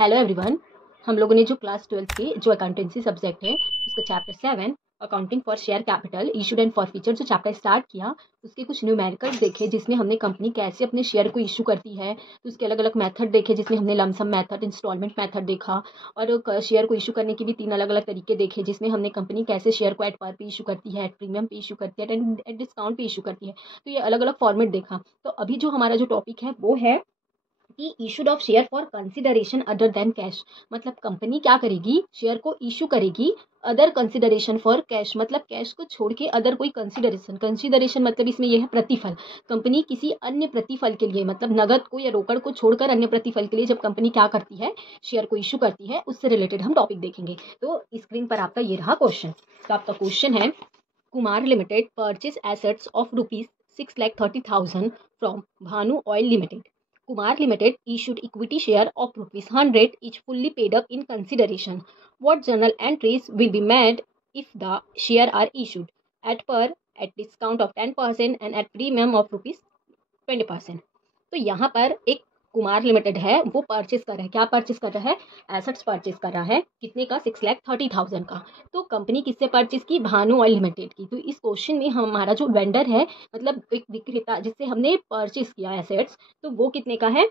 Hello everyone. हम लोगों ने जो क्लास 12th की जो अकाउंटेंसी सब्जेक्ट है उसका chapter 7 accounting for share capital issued and forfeiture जो चैप्टर स्टार्ट किया उसके कुछ न्यूमेरिकल्स देखे जिसमें हमने कंपनी कैसे अपने शेयर को इशू करती है, तो उसके अलग अलग मेथड देखे जिसमें हमने लमसम मेथड, इंस्टॉलमेंट मेथड देखा और शेयर को इशू करने के भी 3 अलग अलग तरीके देखे जिसमें हमने कंपनी कैसे शेयर को एट पर पे इशू करती है, एट प्रीमियम पे इशू करती है, एट डिस्काउंट पे इशू करती है। तो ये अलग अलग फॉर्मेट देखा। तो अभी जो हमारा जो टॉपिक है वो है कि issued of share for consideration other than cash. मतलब कंपनी क्या करेगी, शेयर को इशू करेगी अदर कंसिडरेशन फॉर कैश, मतलब कैश को छोड़ के अदर कोई कंसिडरेशन मतलब इसमें यह है प्रतिफल। कंपनी किसी अन्य प्रतिफल के लिए, मतलब नगद को या रोकड़ को छोड़कर अन्य प्रतिफल के लिए जब कंपनी क्या करती है, शेयर को इशू करती है, उससे रिलेटेड हम टॉपिक देखेंगे। तो स्क्रीन पर आपका ये रहा क्वेश्चन। तो आपका क्वेश्चन है, Kumar limited purchase assets of ₹6,30,000 from Bhanu oil limited. Kumar Limited issued equity share of ₹100 each fully paid up in consideration. What journal entries will be made if the share are issued at par, at discount of 10% and at premium of ₹20%? तो यहाँ पर एक Kumar limited है, वो purchase कर रहा है। क्या परचेस कर रहा है? एसेट्स परचेस कर रहा है। कितने का? 6,30,000 का। तो कंपनी किससे परचेस की? भानु ऑयल लिमिटेड की। तो इस क्वेश्चन में हमारा जो वेंडर है, मतलब एक विक्रेता जिससे हमने परचेस किया एसेट्स, तो वो कितने का है?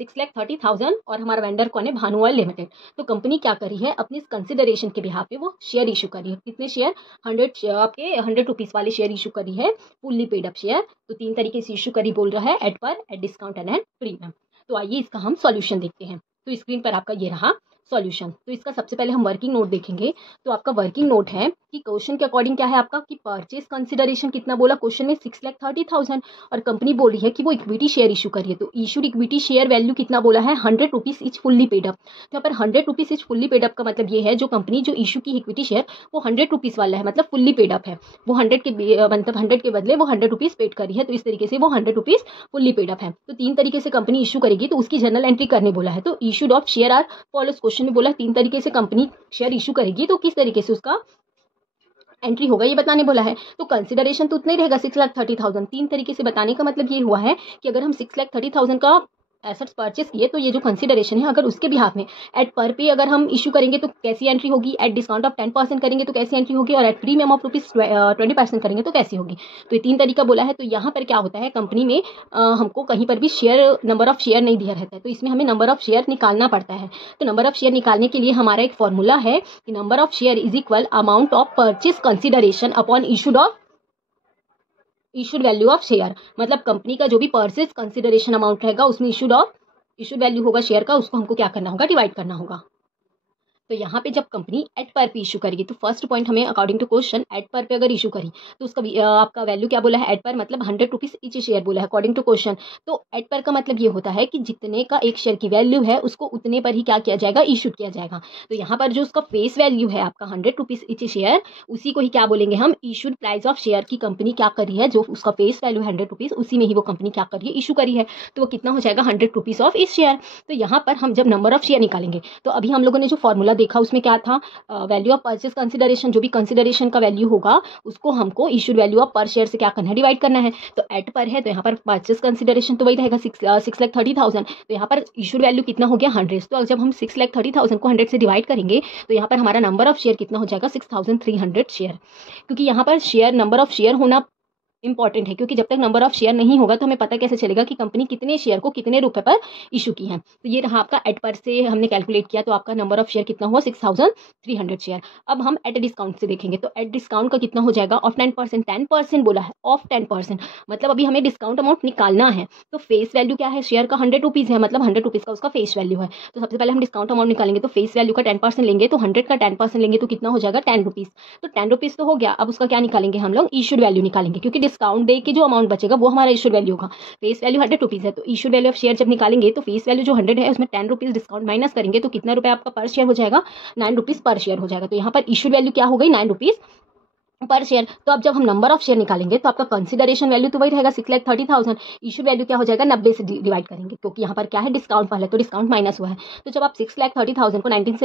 6,30,000 और हमारा वेंडर कौन है? Bhanu oil limited. तो कंपनी क्या करी है, अपनी इस कंसिडरेशन के बिहाफ पे वो शेयर इशू करी है। कितने शेयर? 100 आपके 100 रुपीज़ वाले शेयर इशू करी है, फुल्ली पेड अप शेयर। तो 3 तरीके से इशू करी बोल रहा है, एट पर, at discount and eight premium. तो आइए इसका हम सॉल्यूशन देखते हैं। तो स्क्रीन पर आपका ये रहा सॉल्यूशन। तो इसका सबसे पहले हम वर्किंग नोट देखेंगे। तो आपका वर्किंग नोट है कि क्वेश्चन के अकॉर्डिंग क्या है आपका, कि परचेज कंसिडरेशन कितना बोला क्वेश्चन में? 6,30,000 और कंपनी बोल रही है कि वो इक्विटी शेयर इशू करिए। तो इशूड इक्विटी शेयर वैल्यू कितना बोला है? 100 rupees etch fully paid up. तो यहाँ पर 100 rupees etch fully paid up का मतलब ये है, जो कंपनी जो इशू की इक्विटी शेयर वो 100 रुपीज़ वाला है, मतलब फुल्ली पेड अप है। वो 100 के मतलब 100 के बदले वो 100 रुपीज़ पेड करी है, तो इस तरीके से वो 100 रुपीज़ फुल्ली पेड अप है। तो 3 तरीके से कंपनी इशू करेगी, तो उसकी जर्नल एंट्री करने बोला है। तो issued of share are follows, question में बोला 3 तरीके से कंपनी शेयर इशू करेगी, तो किस तरीके से उसका एंट्री होगा ये बताने बोला है। तो कंसिडरेशन तो उतना ही रहेगा 6,30,000। 3 तरीके से बताने का मतलब ये हुआ है कि अगर हम 6,30,000 का एसेट्स परचेस किए, तो ये जो कंसिडरेशन है अगर उसके बिहाफ में एट पर पे अगर हम इशू करेंगे तो कैसी एंट्री होगी, एट डिस्काउंट ऑफ 10% करेंगे तो कैसी एंट्री होगी, और एट प्रीमियम ऑफ ₹20% करेंगे तो कैसी होगी। तो ये 3 तरीका बोला है। तो यहाँ पर क्या होता है, कंपनी में हमको कहीं पर भी शेयर, नंबर ऑफ शेयर नहीं दिया रहता है, तो इसमें हमें नंबर ऑफ शेयर निकालना पड़ता है। तो नंबर ऑफ शेयर निकालने के लिए हमारा एक फॉर्मूला है कि number of share is equal amount of purchase consideration upon issued value of share. मतलब कंपनी का जो भी परचेज कंसिडरेशन अमाउंट रहेगा उसमें इशूड वैल्यू होगा शेयर का, उसको हमको क्या करना होगा? डिवाइड करना होगा। तो यहाँ पे जब कंपनी एट पर पे इशू करेगी, तो फर्स्ट पॉइंट हमें अकॉर्डिंग टू क्वेश्चन एट पर पे अगर इशू करी तो उसका आपका वैल्यू क्या बोला है? एट पर मतलब 100 रुपीज़ इच शेयर बोला है अकॉर्डिंग टू क्वेश्चन। तो एट पर का मतलब ये होता है कि जितने का एक शेयर की वैल्यू है उसको उतने पर ही क्या किया जाएगा? इशू किया जाएगा। तो यहाँ पर जो उसका फेस वैल्यू है आपका 100 रुपीज़ इच शेयर, उसी को ही क्या बोलेंगे हम? Issued price of share. की कंपनी क्या करी है, जो उसका फेस वैल्यू 100 रुपीज़, उसी में ही वो कंपनी क्या करी है? इशू करी है। तो वो कितना हो जाएगा? 100 रुपीज़ ऑफ इस शेयर। तो यहाँ पर हम जब नंबर ऑफ शेयर निकालेंगे, तो अभी हम लोगों ने जो फॉर्मूला देखा उसमें क्या था? वैल्यू ऑफ परचेज कंसिडरेशन, जो भी कंसिडरेशन का वैल्यू होगा उसको हमको इशूड वैल्यू ऑफ पर शेयर से क्या करना है? डिवाइड करना है। तो एट पर है तो यहाँ पर परचेज कंसिडरेशन तो वही रहेगा 6,30,000। तो यहाँ पर इशूड वैल्यू कितना हो गया? 100। तो जब हम 6,30,000 को 100 से डिवाइड करेंगे तो यहाँ पर हमारा नंबर ऑफ शेयर कितना हो जाएगा? 6,300 शेयर। क्योंकि यहाँ पर शेयर, नंबर ऑफ शेयर होना इंपॉर्टेंट है, क्योंकि जब तक नंबर ऑफ शेयर नहीं होगा तो हमें पता कैसे चलेगा कि कंपनी कितने शेयर को कितने रुपए पर इशू की है। तो ये रहा आपका एट पर से हमने कैलकुलेट किया, तो आपका नंबर ऑफ शेयर कितना हुआ? 6,300 शेयर। अब हम एट डिस्काउंट से देखेंगे, तो एट डिस्काउंट का कितना हो जाएगा? ऑफ 10%। 10% बोला है, ऑफ 10%, मतलब अभी हमें डिस्काउंट अमाउंट निकालना है। तो फेस वैल्यू क्या है? शेयर का 100 रुपीज़ है, मतलब 100 रुपीज़ का उसका फेस वैल्यू है। तो सबसे पहले हम डिस्काउंट अमाउंट निकालेंगे, तो फेस वैल्यू का 10% लेंगे, तो 100 का 10% लेंगे तो कितना हो जाएगा? 10 रुपीज़। तो 10 रुपीज़ तो हो गया। अब उसका क्या निकालेंगे हम लोग? इशूड वैल्यू निकालेंगे, क्योंकि डिस्काउंट दे के जो अमाउंट बचेगा वो हमारा इशूड वैल्यू होगा। फेस वैल्यू 100 रुपीज़ है, तो इशूड वैल्यू ऑफ शेयर जब निकालेंगे तो फेस वैल्यू जो 100 है उसमें 10 रुपीज़ डिस्काउंट माइनस करेंगे, तो कितना रुपये आपका पर शेयर हो जाएगा? 9 रुपीज़ पर शेयर हो जाएगा। तो यहाँ पर इशूड वैल्यू क्या हो गई? 9 रुपीज़ पर शेयर। तो अब जब हम नंबर ऑफ शेयर निकालेंगे तो आपका कंसिडरेशन वैल्यू तो वही रहेगा 6,30,000। इशू वैल्यू क्या हो जाएगा, 90 से डिवाइड करेंगे, क्योंकि यहाँ पर क्या है, डिस्काउंट पहले, तो डिस्काउंट माइनस हुआ है। तो जब आप 6,30,000 को 19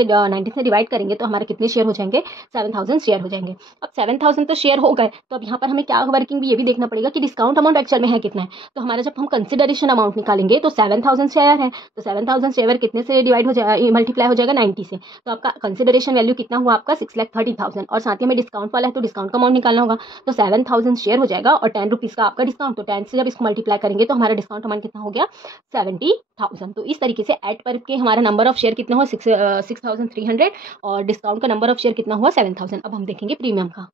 से डिवाइड करेंगे तो हमारे कितने शेयर हो जाएंगे, 7,000 शेयर हो जाएंगे। अब 7,000 तो शेयर हो गए, तो अब यहाँ पर हमें क्या वर्किंग भी ये भी देखना पड़ेगा कि डिस्काउंट अमाउंट एक्चुअल में है कितना है। तो हमारा जब हम कंसिडरेशन अमाउंट निकालेंगे तो 7,000 शेयर है, तो 7,000 शेयर कितने से डिवाइड हो जाएगा, मल्टीप्लाई हो जाएगा 90 से। तो आपका कंसिडरेशन वैल्यू कितना हुआ, आपका 6,30,000, और साथ ही हमें डिस्काउंट वाला है तो डिस्काउंट का अमाउंट निकालना होगा। तो 7,000 शेयर हो जाएगा और 10 रुपीज़ का आपका डिस्काउंट, तो 10 से जब इसको मल्टीप्लाई करेंगे तो हमारा डिस्काउंट अमाउंट कितना हो गया, 70,000। तो इस तरीके से एट पर के हमारा नंबर ऑफ शेयर कितना हुआ, 6,300, और डिस्काउंट का नंबर ऑफ शेयर कितना हुआ, 7,000। अब हम देखेंगे प्रीमियम का।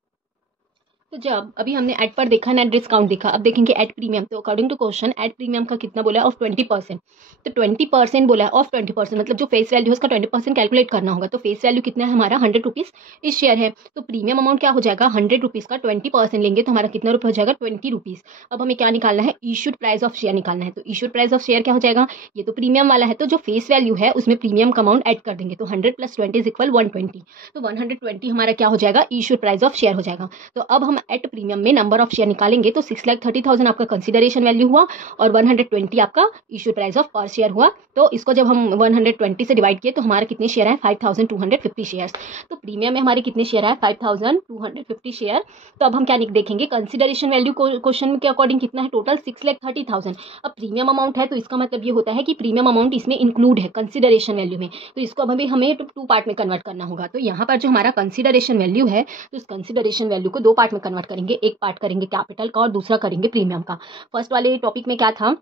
तो जब अभी हमने एट पर देखा, नेट डिस्काउंट देखा, अब देखेंगे एट प्रीमियम। तो according to question at premium का कितना बोला है, ऑफ 20%। तो 20% बोला है, ऑफ 20%, मतलब जो फेस वैल्यू है उसका 20% कैलकुलेट करना होगा। तो फेस वैल्यू कितना है हमारा, 100 रुपीज़ इस शेयर है। तो प्रीमियम अमाउंट क्या हो जाएगा, 100 रुपीज़ का 20% लेंगे तो हमारा कितना रुपये हो जाएगा, 20 रुपीज़। अब हमें क्या निकालना है, इशूड प्राइस ऑफ शेयर निकालना है। तो इशूड प्राइस ऑफ शेयर क्या हो जाएगा, ये तो प्रीमियम वाला है, तो जो फेस वैल्यू है उसमें प्रीमियम का अमाउंट ऐड कर देंगे। तो 100 + 20 = 120। तो 120 हमारा क्या हो जाएगा, इशूड प्राइस ऑफ शेयर हो जाएगा। तो अब हम एट प्रीमियम में नंबर ऑफ शेयर निकालेंगे तो 6,30,000 आपका कंसिडरेशन वैल्यू हुआ और 120 आपका इशू प्राइस ऑफ पर शेयर हुआ। तो इसको जब हम 120 से डिवाइड किए तो हमारे कितने शेयर है, 5,250 शेयर्स। तो प्रीमियम में हमारे कितने शेयर है, 5,250 शेयर। तो अब हम क्या देखेंगे, कंसिडरेशन वैल्यू क्वेश्चन के अकॉर्डिंग कितना है, टोटल 6,30,000। अब प्रीमियम अमाउंट है तो इसका मतलब ये होता है कि प्रीमियम अमाउंट इसमें इंक्लूड है कंसिडरेशन वैल्यू में। तो इसको अब हमें 2 पार्ट में कन्वर्ट करना होगा। तो यहाँ पर जो हमारा कंसिडरेशन वैल्यू है तो इस कंसिडरेशन वैल्यू को 2 पार्ट में कन्वर्ट करेंगे। एक पार्ट करेंगे कैपिटल का और दूसरा करेंगे प्रीमियम का। फर्स्ट वाले टॉपिक में क्या था,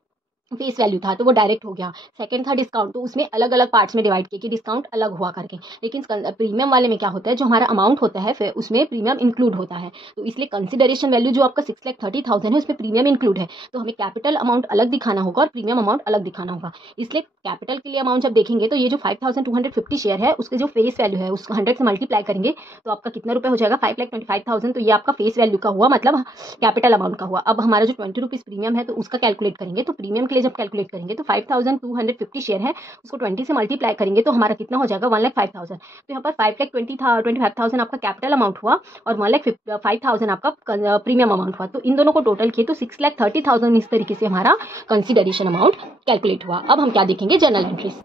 फेस वैल्यू था, तो वो डायरेक्ट हो गया। सेकंड था डिस्काउंट, तो उसमें अलग अलग पार्ट्स में डिवाइड किए कि डिस्काउंट अलग हुआ करके। लेकिन प्रीमियम वाले में क्या होता है, जो हमारा अमाउंट होता है फिर उसमें प्रीमियम इंक्लूड होता है। तो इसलिए कंसिडरेशन वैल्यू जो आपका 6,30,000 है उसमें प्रीमियम इंक्लूड है, तो हमें कैपिटल अमाउंट अलग दिखाना होगा और प्रीमियम अमाउंट अलग दिखाना होगा। इसलिए कैपिटल के लिए अमाउंट जब देखेंगे तो ये जो 5,250 शेयर है उसके जो फेस वैल्यू है उसको 100 से मल्टीप्लाई करेंगे तो आपका कितना रुपये हो जाएगा, 5,25,000। तो ये आपका फेस वैल्यू का हुआ, मतलब कैपिटल अमाउंट का हुआ। अब हमारा जो 20 रुपीज़ प्रीमियम है तो उसका कैलकुलेट करेंगे। तो प्रीमियम के लिए जब कैलकुलेट करेंगे तो 5,250 शेयर है, उसको 20 से मल्टीप्लाई करेंगे तो हमारा कितना हो जाएगा, 1,05,000। तो यहाँ पर 5,25,000 आपका कैपिटल अमाउंट हुआ और 1,05,000 आपका प्रीमियम अमाउंट हुआ। तो इन दोनों को टोटल किए तो 6,30,000 इस तरीके से हमारा कंसिडरेशन अमाउंट कैलकुलेट हुआ। अब हम क्या देखेंगे, जर्नल एंट्रीज।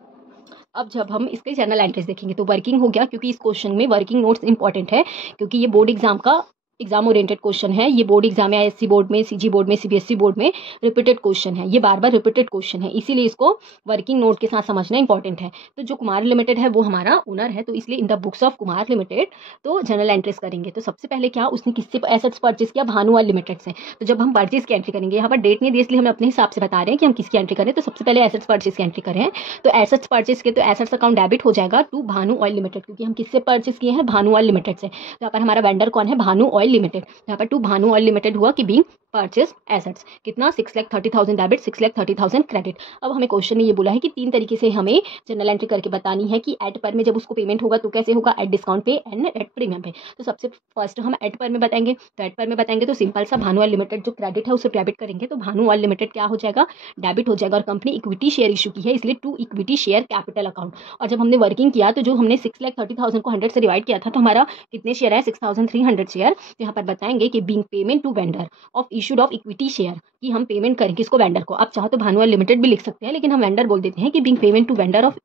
अब जब हम इसके जर्नल एंट्रीज देखेंगे तो वर्किंग हो गया, क्योंकि इस क्वेश्चन में वर्किंग नोट्स इंपॉर्टेंट है, क्योंकि ये बोर्ड एग्जाम का एग्जाम ओरिएंटेड क्वेश्चन है। ये बोर्ड एग्जाम है, एससी बोर्ड में, सीजी बोर्ड में, सीबीएसई बोर्ड में रिपीटेड क्वेश्चन है। ये बार बार रिपीटेड क्वेश्चन है, इसीलिए इसको वर्किंग नोट के साथ समझना इंपॉर्टेंट है। तो जो कुमार लिमिटेड है वो हमारा ओनर है, तो इसलिए in the books of Kumar limited तो जर्नल एंट्रीज करेंगे। तो सबसे पहले क्या, उसने किससे एसेट्स परचेज किया, भानुआल लिमिटेड से। तो जब हम परचेज की एंट्री करेंगे, यहाँ पर डेट नहीं दी इसलिए हम अपने हिसाब से बता रहे हैं कि हम किसकी एंट्री करें। तो सबसे पहले एसेट्स परचेज की एंट्री करें, तो एसेट्स परचेज के तो एसेट्स अकाउंट डेबिट हो जाएगा टू भानु ऑयल लिमिटेड, क्योंकि हम किससे परचेज किए हैं, भानु ऑयल लिमिटेड से। तो यहाँ पर हमारा वेंडर कौन है, भानु ऑयल लिमिटेड। यहाँ पर टू भानु ऑयल लिमिटेड हुआ कि बीइंग परचेज एसेट्स कितना, 6,30,000 डेबिट, 6,30,000 क्रेडिट। अब हमें क्वेश्चन ने ये बोला है कि 3 तरीके से हमें जनरल एंट्री करके बतानी है कि एट पर में जब उसको पेमेंट होगा तो कैसे होगा, एट डिस्काउंट पे एंड एट प्रीमियम पे। तो सबसे फर्स्ट हम एट पर में बताएंगे। तो एट पर में बताएंगे तो सिंपल सा भानु ऑयल लिमिटेड जो क्रेडिट है उसे डेबिट करेंगे, तो भानु ऑयल लिमिटेड क्या हो जाएगा, डेबिट हो जाएगा। और कंपनी इक्विटी शेयर इशू की है इसलिए to equity share capital account. और जब हमने वर्किंग किया तो जो हमने 6,30,000 को 100 से डिवाइड किया था तो हमारा कितने शेयर है, 6,300 शेयर। यहाँ पर बताएंगे कि being payment to vendor of issued of equity share, कि हम पेमेंट करें किसको, वेंडर को। आप चाहो तो भानु ऑयल लिमिटेड भी लिख सकते हैं, लेकिन हम वेंडर बोल देते हैं कि being payment to vendor of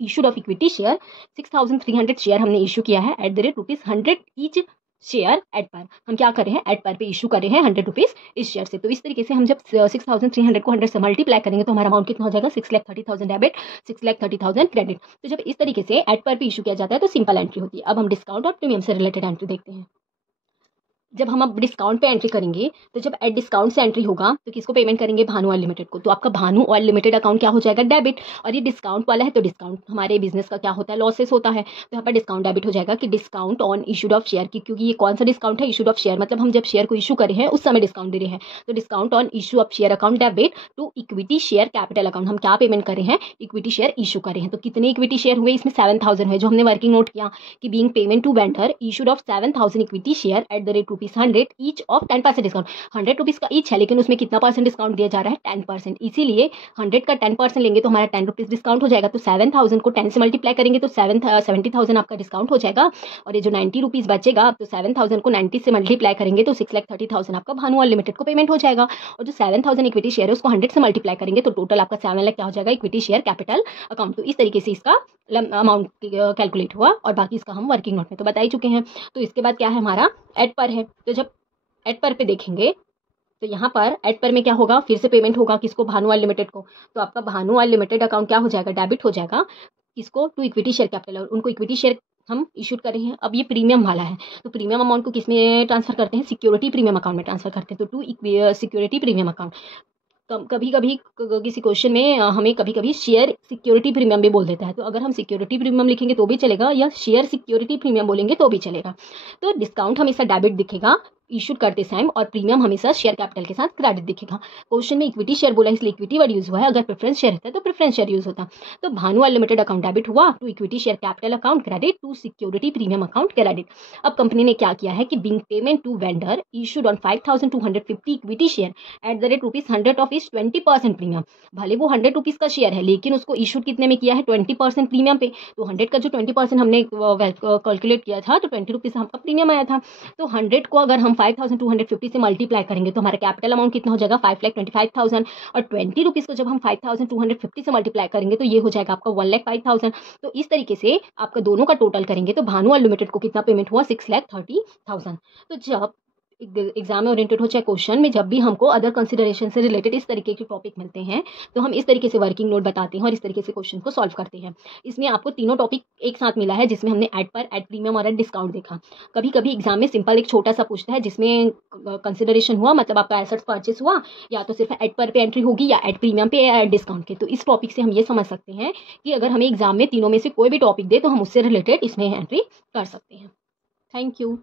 issued of equity share 6,300 share हमने इशू किया है at the rate ₹100 each share at par. हम क्या कर रहे हैं, एट पर पे इशू कर रहे हैं 100 रुपीज़ इस शेयर से। तो इस तरीके से हम जब 6,300 को 100 से मल्टीप्लाई करेंगे तो हमारा अमाउंट कितना हो जाएगा, 6,30,000 डेबिट, 6,30,000 क्रेडिट। तो जब इस तरीके से एट पर पे इशू किया जाता है तो सिंपल एंट्री होती है। अब हम डिस्काउंट और प्रीमियम से रिलेटेड एंट्री देखते हैं। जब हम अब डिस्काउंट पे एंट्री करेंगे तो जब एट डिस्काउंट से एंट्री होगा तो किसको पेमेंट करेंगे, भानु ऑयल लिमिटेड को। तो आपका भानु ऑयल लिमिटेड अकाउंट क्या हो जाएगा, डेबिट। और ये डिस्काउंट वाला है तो डिस्काउंट हमारे बिजनेस का क्या होता है, लॉसेस होता है। तो यहाँ पर डिस्काउंट डेबिट हो जाएगा कि discount on issued of share की, क्योंकि ये कौन सा डिस्काउंट है, इशूड ऑफ शेयर, मतलब हम जब शेयर को इशू कर रहे हैं उस समय डिस्काउंट दे रहे हैं। तो discount on issue of share account debit to equity share capital account. हम क्या पेमेंट कर रहे हैं, इक्विटी शेयर इशू कर रहे हैं। तो कितने इक्विटी शेयर हुए, इसमें 7,000 हुए, जो हमने वर्किंग नोट किया कि being payment to vendor issued of 7,000 equity share at the rate rupees 100 each of 10% discount. 100 rupees का ईच है, लेकिन उसमें कितना परसेंट डिस्काउंट दिया जा रहा है? 10%। इसीलिए 100 का 10% लेंगे तो हमारा 10 रुपीज़ डिस्काउंट हो जाएगा। तो 7000 को 10 से मल्टीप्लाई करेंगे तो 70,000 आपका डिस्काउंट हो जाएगा। और ये जो 90 रुपीज़ बचेगा, तो 7000 को 90 से मल्टीप्लाई करेंगे तो 6,30,000 आपका भानु अनलिमिटेड को पेमेंट हो जाएगा। और जो 7000 इक्विटी शेयर है उसको 100 से मल्टीप्लाई करेंगे तो टोटल आपका 7 लाख क्या हो जाएगा? Equity share capital account. तो इस तरीके से इसका अमाउंट कैलकुलेट हुआ और बाकी इसका हम वर्किंग नोट में तो बता ही चुके हैं। तो इसके बाद क्या है हमारा? एट पर है। तो जब एट पर पे देखेंगे तो यहाँ पर एट पर में क्या होगा? फिर से पेमेंट होगा किसको? भानु अनलिमिटेड को। तो आपका भानु अनलिमिटेड अकाउंट क्या हो जाएगा? डेबिट हो जाएगा। किसको? To equity share capital. और उनको इक्विटी शेयर हम इशूड कर रहे हैं। अब ये प्रीमियम वाला है, तो प्रीमियम अमाउंट को किस में ट्रांसफर करते हैं? सिक्योरिटी प्रीमियम अकाउंट में ट्रांसफर करते हैं। तो टू सिक्योरिटी प्रीमियम अकाउंट। कभी कभी किसी क्वेश्चन में हमें कभी कभी शेयर सिक्योरिटी प्रीमियम भी बोल देता है। तो अगर हम सिक्योरिटी प्रीमियम लिखेंगे तो भी चलेगा, या शेयर सिक्योरिटी प्रीमियम बोलेंगे तो भी चलेगा। तो डिस्काउंट हमेशा डेबिट दिखेगा इशूड करते टाइम, और प्रीमियम हमेशा शेयर कैपिटल के साथ क्रेडिट दिखेगा। क्वेश्चन में इक्विटी शेयर बोला इसलिए इक्विटी वर्ड यूज हुआ है। अगर प्रेफरेंस शेयर रहता है तो प्रेफरेंस शेयर यूज होता। तो भानु अनलिमिटेड अकाउंट डेबिट हुआ, to equity share capital account credit, to security premium account credit. अब कंपनी ने क्या किया है कि being payment to vendor issued on 5250 equity share at the rate ₹100 of is 20% premium. भले वो 100 रुपीज़ का शेयर है, लेकिन उसको इशूड कितने में किया है? 20% प्रीमियम पे। तो 100 का जो 20% हमने कैलकुलेट किया था तो 20 रुपीज़ हमका प्रीमियम आया था। तो 100 को अगर हम 5250 से मल्टीप्लाई करेंगे तो हमारा कैपिटल अमाउंट कितना हो जाएगा? 5,25,000। और 20 रुपीज़ को जब हम 5250 से मल्टीप्लाई करेंगे तो ये हो जाएगा आपका 1,05,000। तो इस तरीके से आपका दोनों का टोटल करेंगे तो भानु अनलिमिटेड को कितना पेमेंट हुआ? 6,30,000। तो जब एग्जाम में ओरिएंटेड हो चाहे क्वेश्चन में, जब भी हमको अदर कंसिडरेशन से रिलेटेड इस तरीके के टॉपिक मिलते हैं तो हम इस तरीके से वर्किंग नोट बताते हैं और इस तरीके से क्वेश्चन को सॉल्व करते हैं। इसमें आपको तीनों टॉपिक एक साथ मिला है, जिसमें हमने एड पर, एड प्रीमियम और एड डिस्काउंट देखा। कभी कभी एग्जाम में सिंपल एक छोटा सा पूछता है जिसमें कंसिडरेशन हुआ, मतलब आपका एसेट्स परचेस हुआ, या तो सिर्फ एड पर पे एंट्री होगी या एड प्रीमियम पे या एड डिस्काउंट के। तो इस टॉपिक से हम ये समझ सकते हैं कि अगर हमें एग्जाम में तीनों में से कोई भी टॉपिक दे तो हम उससे रिलेटेड इसमें एंट्री कर सकते हैं। Thank you.